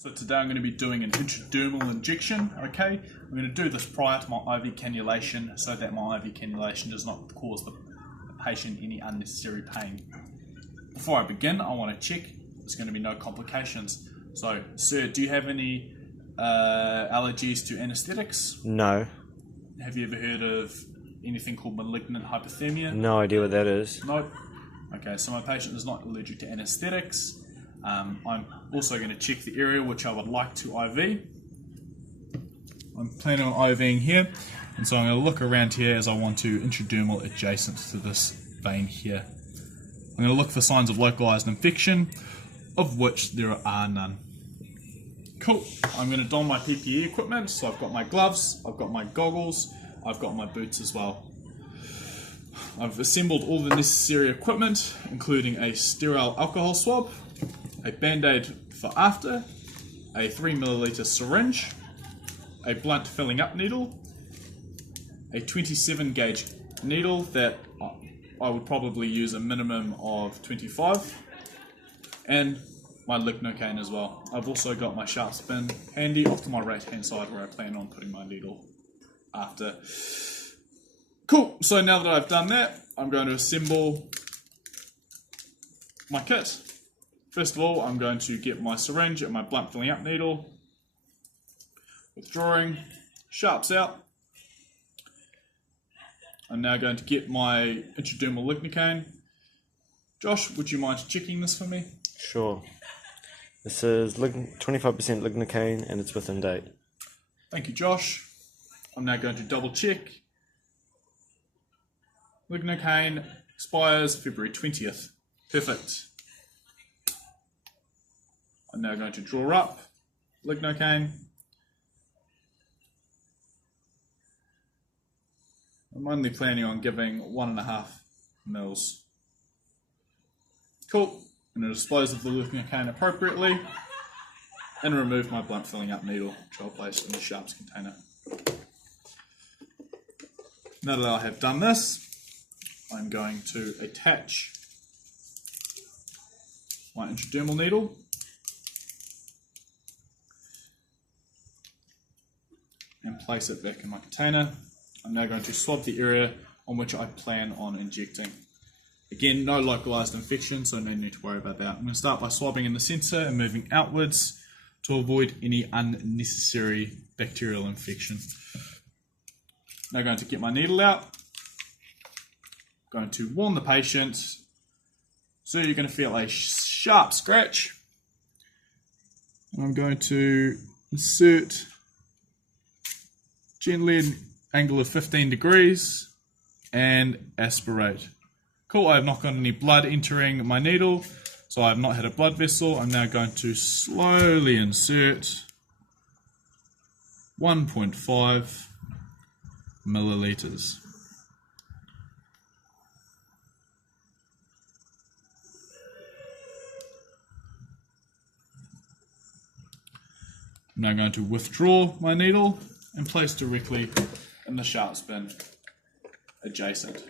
So today I'm going to be doing an intradermal injection, okay? I'm going to do this prior to my IV cannulation so that my IV cannulation does not cause the patient any unnecessary pain. Before I begin, I want to check there's going to be no complications. So, sir, do you have any allergies to anesthetics? No. Have you ever heard of anything called malignant hypothermia? No idea what that is. Nope. Okay, so my patient is not allergic to anesthetics. I'm also going to check the area which I would like to IV. I'm planning on IVing here, and so I'm going to look around here as I want to intradermal adjacent to this vein here. I'm going to look for signs of localized infection, of which there are none. Cool. I'm going to don my PPE equipment, so I've got my gloves, I've got my goggles, I've got my boots as well. I've assembled all the necessary equipment, including a sterile alcohol swab, a band-aid for after, a 3ml syringe, a blunt filling up needle, a 27 gauge needle that I would probably use a minimum of 25, and my lignocaine as well. I've also got my sharp spin handy off to my right hand side where I plan on putting my needle after. Cool, so now that I've done that, I'm going to assemble my kit. First of all, I'm going to get my syringe and my blunt filling up needle, withdrawing, sharps out. I'm now going to get my intradermal lignocaine. Josh, would you mind checking this for me? Sure. This is 25% lignocaine and it's within date. Thank you, Josh. I'm now going to double check. Lignocaine expires February 20th. Perfect. I'm now going to draw up lignocaine. I'm only planning on giving 1.5 mils. Cool. I'm going to dispose of the lignocaine appropriately and remove my blunt filling up needle, which I'll place in the sharps container. Now that I have done this, I'm going to attach my intradermal needle and place it back in my container. I'm now going to swab the area on which I plan on injecting. Again, no localized infection, so no need to worry about that. I'm going to start by swabbing in the centre and moving outwards to avoid any unnecessary bacterial infection. Now going to get my needle out. Going to warn the patient. So you're going to feel a sharp scratch. And I'm going to insert gently an angle of 15 degrees and aspirate. Cool, I have not got any blood entering my needle, so I have not had a blood vessel. I'm now going to slowly insert 1.5 milliliters. I'm now going to withdraw my needle and place directly in the sharp spin adjacent.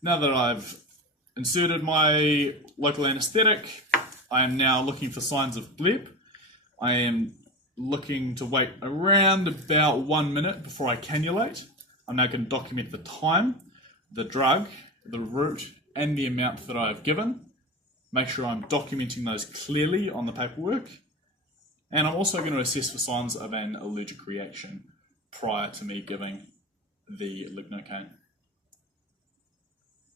Now that I've inserted my local anesthetic, I am now looking for signs of bleb. I am looking to wait around about 1 minute before I cannulate. I'm now going to document the time, the drug, the route, and the amount that I have given. Make sure I'm documenting those clearly on the paperwork. And I'm also going to assess for signs of an allergic reaction prior to me giving the lignocaine.